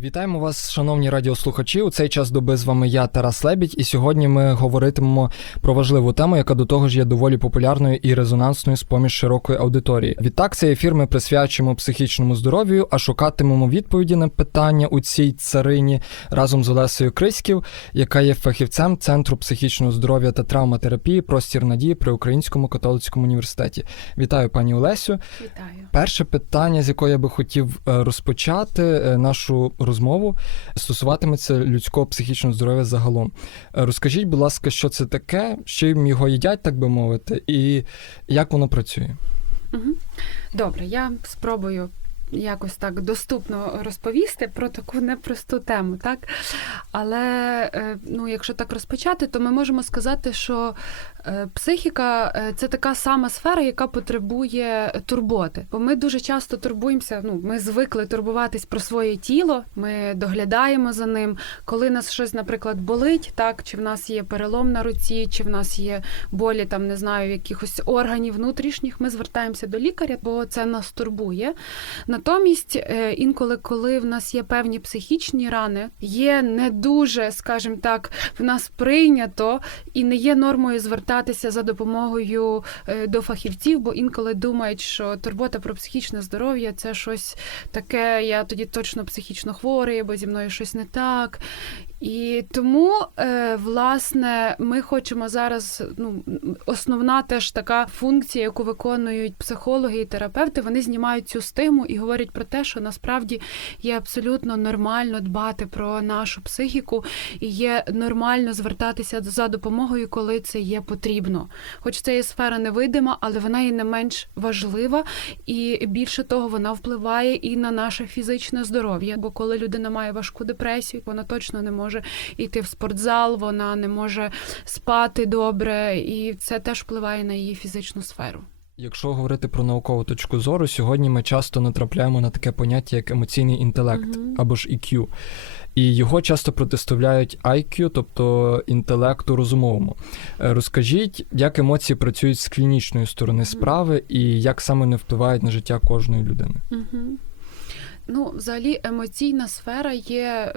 Вітаємо вас, шановні радіослухачі. У цей час доби з вами я, Тарас Лебідь, і сьогодні ми говоритимемо про важливу тему, яка до того ж є доволі популярною і резонансною з поміж широкої аудиторії. Відтак, цей ефір ми присвячимо психічному здоров'ю, а шукатимемо відповіді на питання у цій царині разом з Олесею Криськів, яка є фахівцем Центру психічного здоров'я та травматерапії Простір надії при Українському католицькому університеті. Вітаю, пані Олесю. Вітаю. Перше питання, з якого я би хотів е, розпочати е, нашу розмову, стосуватиметься людського психічного здоров'я загалом. Е, Розкажіть, будь ласка, що це таке, з чим його їдять, так би мовити, і як воно працює? Добре, я спробую якось так доступно розповісти про таку непросту тему, так? Але е, ну, якщо так розпочати, то ми можемо сказати, що е, психіка е, це така сама сфера, яка потребує турботи. Бо ми дуже часто турбуємося, ну, ми звикли турбуватись про своє тіло, ми доглядаємо за ним. Коли нас щось, наприклад, болить, так, чи в нас є перелом на руці, чи в нас є болі, там, не знаю, якихось органів внутрішніх, ми звертаємося до лікаря, бо це нас турбує. Натомість, е, інколи, коли в нас є певні психічні рани, є не дуже, скажімо так, в нас прийнято і не є нормою звертатися за допомогою е, до фахівців, бо інколи думають, що турбота про психічне здоров'я це щось таке, я тоді точно психічно хворий, бо зі мною щось не так. І тому, е, власне, ми хочемо зараз. Ну, основна теж така функція, яку виконують психологи і терапевти, вони знімають цю стигму і говорять про те, що насправді є абсолютно нормально дбати про нашу психіку, і є нормально звертатися за допомогою, коли це є потрібно. Хоч це є сфера невидима, але вона є не менш важлива, і більше того, вона впливає і на наше фізичне здоров'я. Бо коли людина має важку депресію, вона точно не може йти в спортзал, вона не може спати добре, і це теж впливає на її фізичну сферу. Якщо говорити про наукову точку зору, сьогодні ми часто натрапляємо на таке поняття, як емоційний інтелект Мгм. або ж EQ. І його часто протиставляють IQ, тобто інтелекту розумовому. Е, Розкажіть, як емоції працюють з клінічної сторони справи і як саме вони впливають на життя кожної людини? Угу. Ну, взагалі, емоційна сфера є.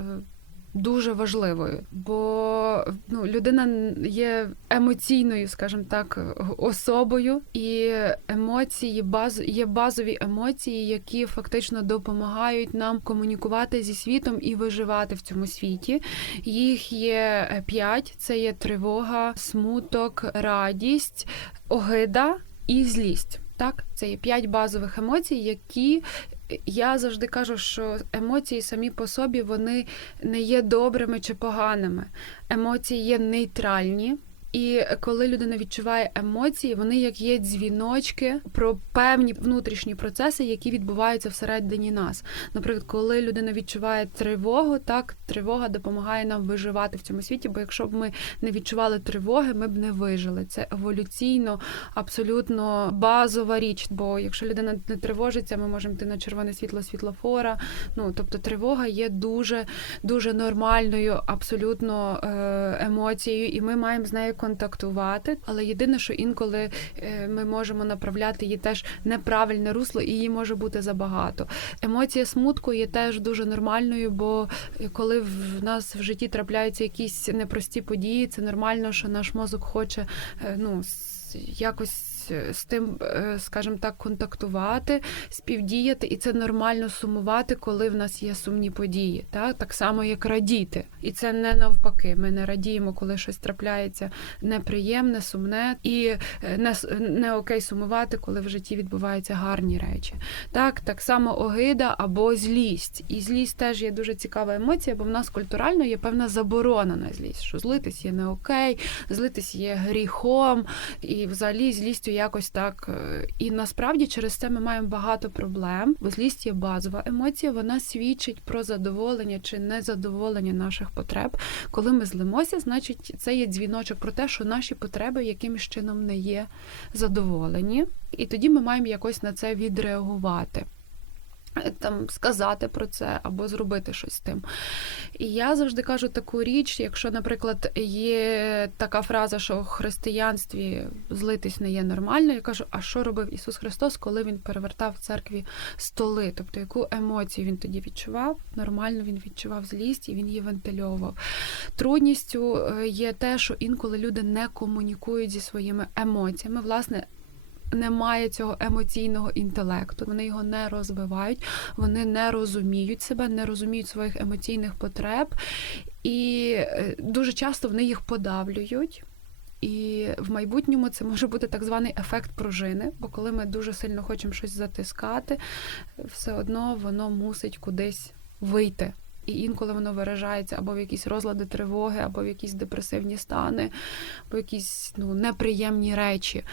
Дуже важливою, бо ну, людина є емоційною, скажімо так, особою, і емоції баз є базові емоції, які фактично допомагають нам комунікувати зі світом і виживати в цьому світі. Їх є п'ять: це є тривога, смуток, радість, огида і злість. Так, це є п'ять базових емоцій, які я завжди кажу, що емоції самі по собі вони не є добрими чи поганими. Емоції є нейтральні. І коли людина відчуває емоції, вони як є дзвіночки про певні внутрішні процеси, які відбуваються всередині нас. Наприклад, коли людина відчуває тривогу, так тривога допомагає нам виживати в цьому світі. Бо якщо б ми не відчували тривоги, ми б не вижили. Це еволюційно абсолютно базова річ. Бо якщо людина не тривожиться, ми можемо йти на червоне світло світлофора. Ну тобто тривога є дуже дуже нормальною, абсолютно е, емоцією, і ми маємо з нею контактувати. Але єдине, що інколи е, ми можемо направляти її теж неправильне русло, і її може бути забагато. Емоція смутку є теж дуже нормальною, бо коли в нас в житті трапляються якісь непрості події, це нормально, що наш мозок хоче е, ну с- якось. З тим, е, скажімо так, контактувати, співдіяти, і це нормально сумувати, коли в нас є сумні події. Так, так само, як радіти. І це не навпаки. Ми не радіємо, коли щось трапляється неприємне, сумне, і е, не, не окей сумувати, коли в житті відбуваються гарні речі. Так, так само огида або злість. І злість теж є дуже цікава емоція, бо в нас культурально є певна заборона на злість, що злитись є не окей, злитись є гріхом, і взагалі злістю якось так. е, І насправді через це ми маємо багато проблем, бо злість є базова емоція, вона свідчить про задоволення чи незадоволення наших потреб. Коли ми злимося, значить це є дзвіночок про те, що наші потреби якимось чином не є задоволені, і тоді ми маємо якось на це відреагувати. Е, там сказати про це або зробити щось з тим. І я завжди кажу таку річ, якщо, наприклад, є така фраза, що в християнстві злитись не є нормально, я кажу, а що робив Ісус Христос, коли він перевертав в церкві столи? Тобто, яку емоцію він тоді відчував? Нормально він відчував злість і він її вентильовував. Трудністю е, є те, що інколи люди не комунікують зі своїми емоціями. Власне, немає цього емоційного інтелекту, вони його не розвивають, вони не розуміють себе, не розуміють своїх емоційних потреб, і е, дуже часто вони їх подавлюють. І в майбутньому це може бути так званий ефект пружини, бо коли ми дуже сильно хочемо щось затискати, все одно воно мусить кудись вийти. І інколи воно виражається або в якісь розлади тривоги, або в якісь депресивні стани, або якісь ну, неприємні речі.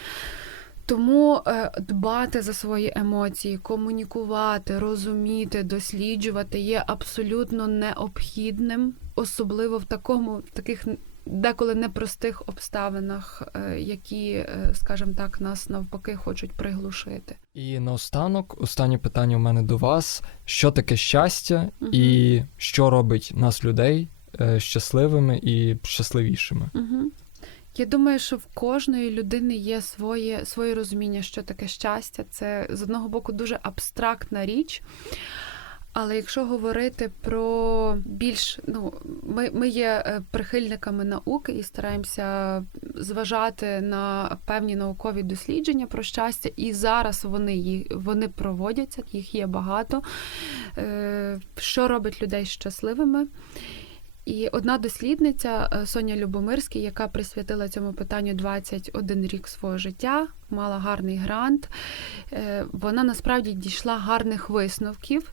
Тому е, дбати за свої емоції, комунікувати, розуміти, досліджувати є абсолютно необхідним, особливо в такому в таких деколи непростих обставинах, е, які, е, скажімо так, нас навпаки хочуть приглушити. І наостанок, останнє питання у мене до вас: що таке щастя, Мгм. і що робить нас людей щасливими і щасливішими? Угу. Я думаю, що в кожної людини є своє, своє розуміння, що таке щастя. Це з одного боку дуже абстрактна річ. Але якщо говорити про більш, ну ми, ми є е, прихильниками науки і стараємося зважати на певні наукові дослідження про щастя, і зараз вони вони проводяться, їх є багато. Е, Що робить людей щасливими? І одна дослідниця е, Соня Любомирський, яка присвятила цьому питанню 21 рік свого життя, мала гарний грант. е, Вона насправді дійшла гарних висновків,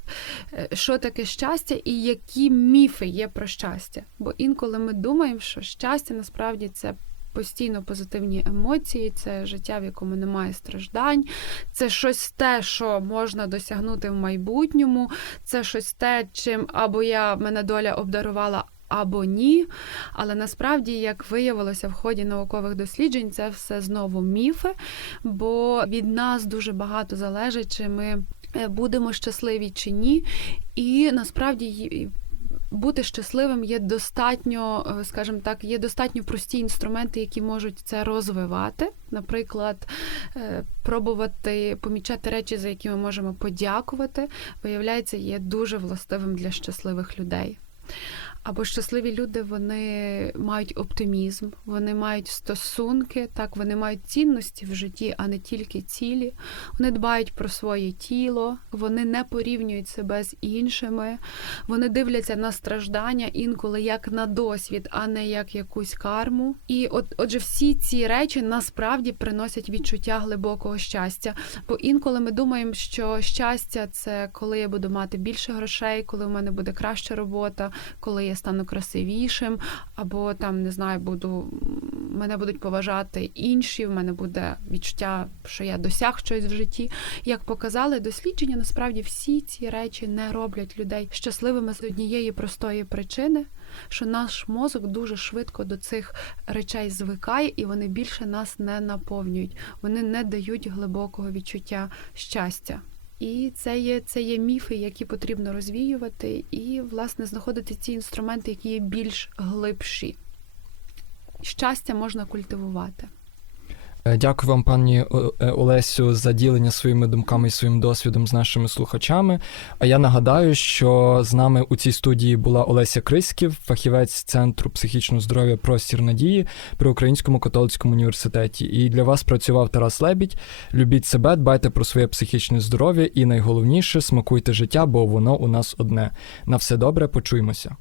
е, що таке щастя і які міфи є про щастя. Бо інколи ми думаємо, що щастя насправді це. Постійно позитивні емоції, це життя, в якому немає страждань, це щось те, що можна досягнути в майбутньому, це щось те, чим або я мене доля обдарувала, або ні. Але насправді, як виявилося в ході наукових досліджень, це все знову міфи, бо від нас дуже багато залежить, чи ми е, будемо щасливі чи ні. І насправді. Бути щасливим є достатньо, е, скажімо так, є достатньо прості інструменти, які можуть це розвивати. Наприклад, е, пробувати помічати речі, за які ми можемо подякувати, виявляється, є дуже властивим для щасливих людей. Або щасливі люди вони мають оптимізм, вони мають стосунки, так вони мають цінності в житті, а не тільки цілі. Вони дбають про своє тіло, вони не порівнюють себе з іншими, вони дивляться на страждання інколи як на досвід, а не як якусь карму. І от, отже, всі ці речі насправді приносять відчуття глибокого щастя. Бо інколи ми думаємо, що щастя це коли я буду мати більше грошей, коли в мене буде краща робота, коли я стану красивішим, або там не знаю, буду мене будуть поважати інші. В мене буде відчуття, що я досяг щось в житті. Як показали дослідження, насправді всі ці речі не роблять людей щасливими з однієї простої причини. Що наш мозок дуже швидко до цих речей звикає, і вони більше нас не наповнюють. Вони не дають глибокого відчуття щастя. І це є, це є міфи, які потрібно розвіювати, і, власне, знаходити ці інструменти, які є більш глибші. Щастя можна культивувати. Е, Дякую вам, пані е, Олесю, за ділення своїми думками і своїм досвідом з нашими слухачами. А я нагадаю, що з нами у цій студії була Олеся Криськів, фахівець Центру психічного здоров'я Простір надії при Українському католицькому університеті. І для вас працював Тарас Лебідь. Любіть себе, дбайте про своє психічне здоров'я і найголовніше смакуйте життя, бо воно у нас одне. На все добре, почуємося.